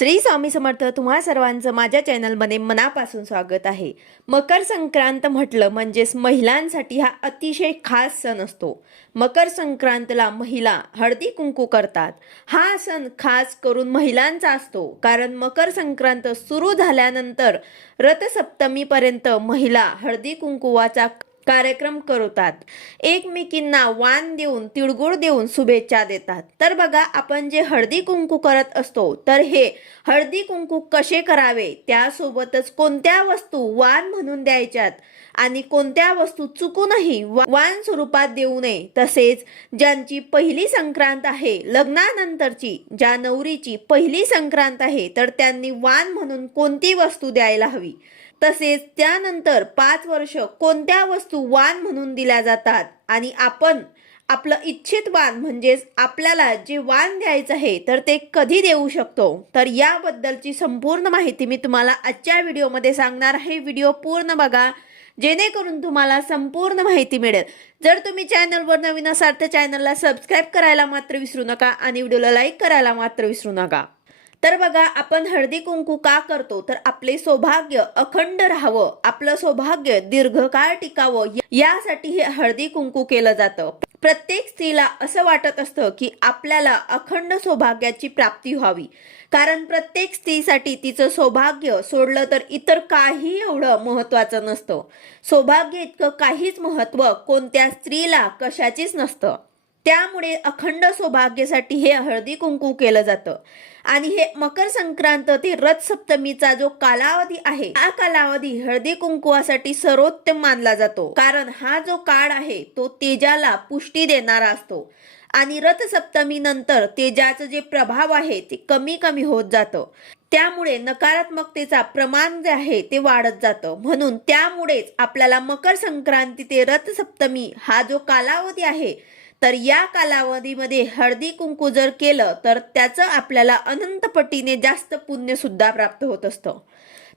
श्री स्वामी समर्थ तुम्हा सर्वांचं माझ्या चॅनलमध्ये मनापासून स्वागत आहे. मकर संक्रांत म्हटलं म्हणजेच महिलांसाठी हा अतिशय खास सण असतो. मकर संक्रांतला महिला हळदी कुंकू करतात. हा सण खास करून महिलांचा असतो. कारण मकर संक्रांत सुरू झाल्यानंतर रथसप्तमीपर्यंत महिला हळदी कुंकुवाचा कार्यक्रम करतात. एकमेकींना वाण देऊन तिळगुळ देऊन शुभेच्छा देतात. तर बघा आपण जे हळदी कुंकू करत असतो तर हे हळदी कुंकू कसे करावे? त्यासोबतच कोणत्या वस्तू वाण म्हणून द्यायच्यात? आणि कोणत्या वस्तू चुकूनही वाण स्वरूपात देऊ नये? तसेच ज्यांची पहिली संक्रांत आहे लग्नानंतरची ज्या नवरीची पहिली संक्रांत आहे तर त्यांनी वाण म्हणून कोणती वस्तू द्यायला हवी? तसेच त्यानंतर पाच वर्ष कोणत्या वस्तू वाण म्हणून दिल्या जातात? आणि आपण आपलं इच्छित वाण म्हणजेच आपल्याला जे वाण द्यायचं आहे तर ते कधी देऊ शकतो? तर याबद्दलची संपूर्ण माहिती मी तुम्हाला आजच्या व्हिडिओमध्ये सांगणार आहे. व्हिडिओ पूर्ण बघा. जेणेकरून तुम्हाला संपूर्ण माहिती मिळेल. जर तुम्ही चॅनलवर नवीन असाल तर चॅनलला सबस्क्राईब करायला मात्र विसरू नका आणि व्हिडिओला लाईक करायला मात्र विसरू नका. तर बघा आपण हळदी कुंकू का करतो? तर आपले सौभाग्य अखंड राहावं. आपलं सौभाग्य दीर्घकाळ टिकावं. यासाठी हे हळदी कुंकू केलं जातं. प्रत्येक स्त्रीला असं वाटत असतं की आपल्याला अखंड सौभाग्याची प्राप्ती व्हावी. कारण प्रत्येक स्त्रीसाठी तिचं सौभाग्य सोडलं तर इतर काही एवढं महत्वाचं नसतं. सौभाग्य इतकं काहीच महत्त्व कोणत्या स्त्रीला कशाचीच नसतं. त्यामुळे अखंड सौभाग्यासाठी हे हळदी कुंकू केलं जातं. आणि हे मकर संक्रांत ते रथ सप्तमीचा जो कालावधी आहे हा कालावधी हळदी कुंकुवासाठी सर्वोत्तम मानला जातो. कारण हा जो काळ आहे तो तेजाला पुष्टी देणारा असतो. आणि रथसप्तमी नंतर तेजाचं जे प्रभाव आहे ते कमी कमी होत जातं. त्यामुळे नकारात्मकतेचा प्रमाण जे आहे ते वाढत जातं. म्हणून त्यामुळेच आपल्याला मकर संक्रांती ते रथसप्तमी हा जो कालावधी आहे तर या कालावधीमध्ये हळदी कुंकू जर केलं तर त्याचं आपल्याला अनंतपटीने जास्त पुण्य सुद्धा प्राप्त होत असतं.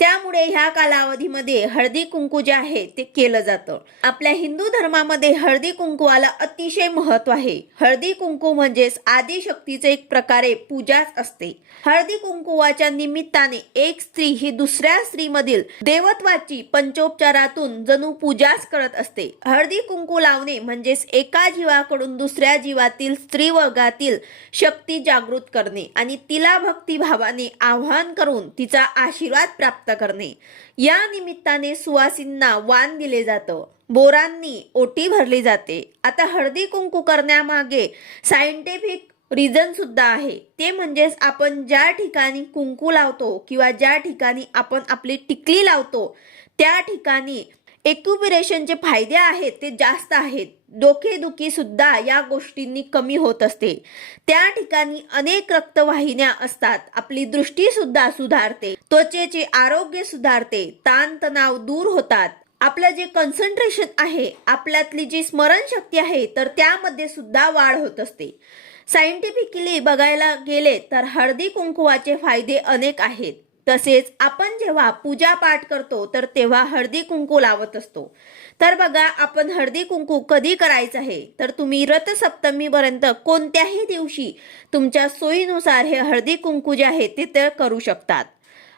त्यामुळे ह्या कालावधीमध्ये हळदी कुंकू जे आहे ते केलं जातं. आपल्या हिंदू धर्मामध्ये हळदी कुंकूला अतिशय महत्त्व आहे. हळदी कुंकू म्हणजेच आदिशक्तीचे एक प्रकारे पूजाच असते. हळदी कुंकुवाच्या निमित्ताने एक स्त्री ही दुसऱ्या स्त्रीमधील देवत्वाची पंचोपचारातून जणू पूजाच करत असते. हळदी कुंकू लावणे म्हणजेच एका जीवाकडून दुसऱ्या जीवातील स्त्री वर्गातील शक्ती जागृत करणे आणि तिला भक्तिभावाने आवाहन करून तिचा आशीर्वाद प्राप्त करणे. या निमित्ताने सुवासींना वाण दिले जातं. बोरांनी ओटी भरली जाते. आता हळदी कुंकू करण्यामागे सायंटिफिक रिझन सुद्धा आहे. ते म्हणजेच आपण ज्या ठिकाणी कुंकू लावतो किंवा ज्या ठिकाणी आपण आपली टिकली लावतो त्या ठिकाणी एक्युबिरेशनचे फायदे आहेत ते जास्त आहेत. डोकेदुखी सुद्धा या गोष्टींनी कमी होत असते. त्या ठिकाणी अनेक रक्तवाहिन्या असतात. आपली दृष्टी सुद्धा सुधारते. त्वचेचे आरोग्य सुधारते. ताणतणाव दूर होतात. आपलं जे कॉन्सन्ट्रेशन आहे आपल्यातली जी स्मरणशक्ती आहे तर त्यामध्ये सुद्धा वाढ होत असते. सायंटिफिकली बघायला गेले तर हळदी कुंकुवाचे फायदे अनेक आहेत. तसेच आपण जेव्हा पूजा पाठ करतो तर तेव्हा हळदी कुंकू लावत असतो. तर बघा आपण हळदी कुंकू कधी करायचं आहे? तर तुम्ही रथसप्तमीपर्यंत कोणत्याही दिवशी तुमच्या सोयीनुसार हे हळदी कुंकू जे आहे ते तर करू शकतात.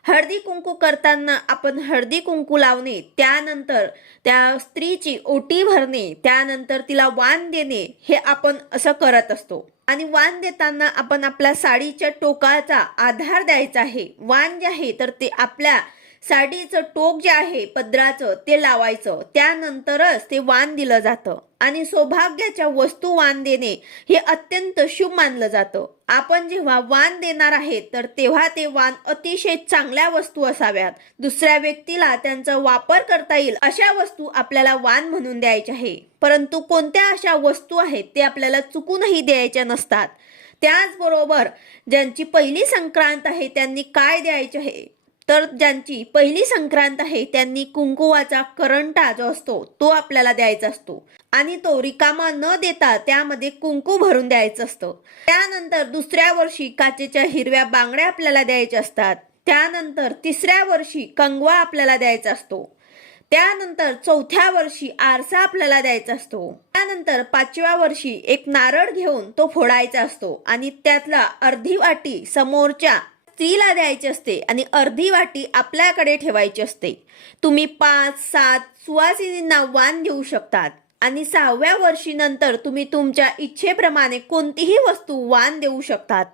हळदी कुंकू करताना आपण हळदी कुंकू लावणे त्यानंतर त्या स्त्रीची ओटी भरणे त्यानंतर तिला वाण देणे हे आपण असं करत असतो. आणि वाण देताना आपण आपल्या साडीच्या टोकाचा आधार द्यायचा आहे. वाण जे आहे तर ते आपल्या साडीचं टोक जे आहे पदराचं ते लावायचं. त्यानंतरच ते वाण दिलं जातं. आणि सौभाग्याच्या वस्तू वाण देणे हे अत्यंत शुभ मानलं जातं. आपण जेव्हा वाण देणार आहे तर तेव्हा ते वाण अतिशय चांगल्या वस्तू असाव्यात. दुसऱ्या व्यक्तीला त्यांचा वापर करता येईल अशा वस्तू आपल्याला वाण म्हणून द्यायच्या आहे. परंतु कोणत्या अशा वस्तू आहेत ते आपल्याला चुकूनही द्यायच्या नसतात. त्याचबरोबर ज्यांची पहिली संक्रांत आहे त्यांनी काय द्यायचे आहे? तर ज्यांची पहिली संक्रांत आहे त्यांनी कुंकुवाचा करंटा जो असतो तो आपल्याला द्यायचा असतो. आणि तो रिकामा न देता त्यामध्ये कुंकू भरून द्यायचं असतं. त्यानंतर दुसऱ्या वर्षी काचेच्या हिरव्या बांगड्या आपल्याला द्यायच्या असतात. त्यानंतर तिसऱ्या वर्षी कंगवा आपल्याला द्यायचा असतो. त्यानंतर चौथ्या वर्षी आरसा आपल्याला द्यायचा असतो. त्यानंतर पाचव्या वर्षी एक नारळ घेऊन तो फोडायचा असतो. आणि त्यातला अर्धी वाटी समोरच्या स्त्रीला द्यायची असते आणि अर्धी वाटी आपल्याकडे ठेवायची असते. तुम्ही पाच सात सुवासिनींना वाण देऊ शकतात. आणि सहाव्या वर्षी नंतर तुम्ही तुमच्या इच्छेप्रमाणे कोणतीही वस्तू वाण देऊ शकतात.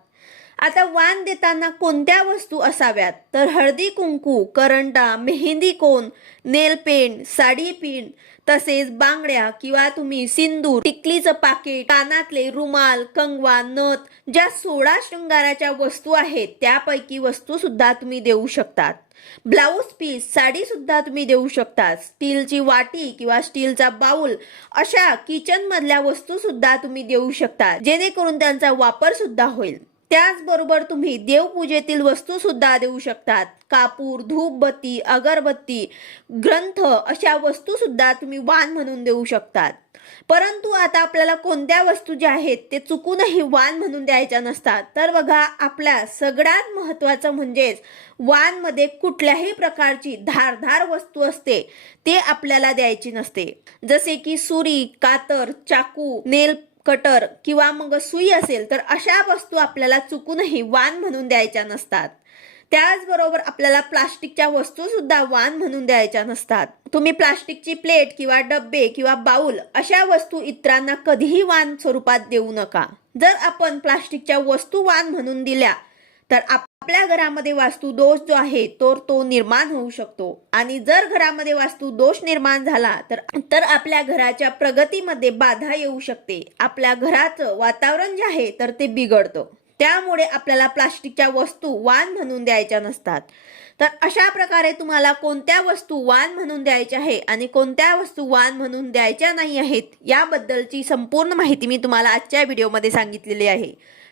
आता वाण देताना कोणत्या वस्तू असाव्यात? तर हळदी कुंकू Karanda mehndi cone nail paint sari pin तसेच बांगड्या किंवा तुम्ही सिंदूर टिकलीचं पाकिट कानातले रुमाल कंगवा नथ ज्या सोळा शृंगाराच्या वस्तू आहेत त्यापैकी वस्तू सुद्धा तुम्ही देऊ शकतात. ब्लाऊज पीस साडी सुद्धा तुम्ही देऊ शकता स्टीलची वाटी किंवा स्टीलचा बाउल अशा किचन मधल्या वस्तू सुद्धा तुम्ही देऊ शकता जेणेकरून त्यांचा वापर सुद्धा होईल. त्याचबरोबर तुम्ही देवपूजेतील वस्तू सुद्धा देऊ शकतात. कापूर धूपबत्ती अगरबत्ती ग्रंथ अशा वस्तू सुद्धा तुम्ही वाण म्हणून देऊ शकतात. परंतु आता आपल्याला कोणत्या वस्तू ज्या आहेत ते चुकूनही वाण म्हणून द्यायच्या नसतात. तर बघा आपल्या सगळ्यात महत्वाचं म्हणजेच वाणमध्ये कुठल्याही प्रकारची धारधार वस्तू असते ते आपल्याला द्यायची नसते. जसे की सुरी कातर चाकू नेल कटर किंवा मग सुई असेल तर अशा वस्तू आपल्याला चुकूनही वाण म्हणून द्यायच्या नसतात. त्याचबरोबर आपल्याला प्लास्टिकच्या वस्तू सुद्धा वाण म्हणून द्यायच्या नसतात. तुम्ही प्लास्टिकची प्लेट किंवा डब्बे किंवा बाऊल अशा वस्तू इतरांना कधीही वाण स्वरूपात देऊ नका. जर आपण प्लास्टिकच्या वस्तू वाण म्हणून दिल्या तर आपल्या घरामध्ये वास्तू दोष जो आहे तो तो निर्माण होऊ शकतो. आणि जर घरामध्ये वास्तू दोष निर्माण झाला तर तर आपल्या घराच्या प्रगतीमध्ये बाधा येऊ शकते. आपल्या घराचं वातावरण जे आहे तर ते बिघडतं. त्यामुळे आपल्याला प्लास्टिकच्या वस्तू वाण म्हणून द्यायच्या नसतात. तर अशा प्रकारे तुम्हाला कोणत्या वस्तू वाण म्हणून द्यायच्या आहे आणि कोणत्या वस्तू वाण म्हणून द्यायच्या नाही आहेत याबद्दलची संपूर्ण माहिती मी तुम्हाला आजच्या व्हिडिओमध्ये सांगितलेली आहे.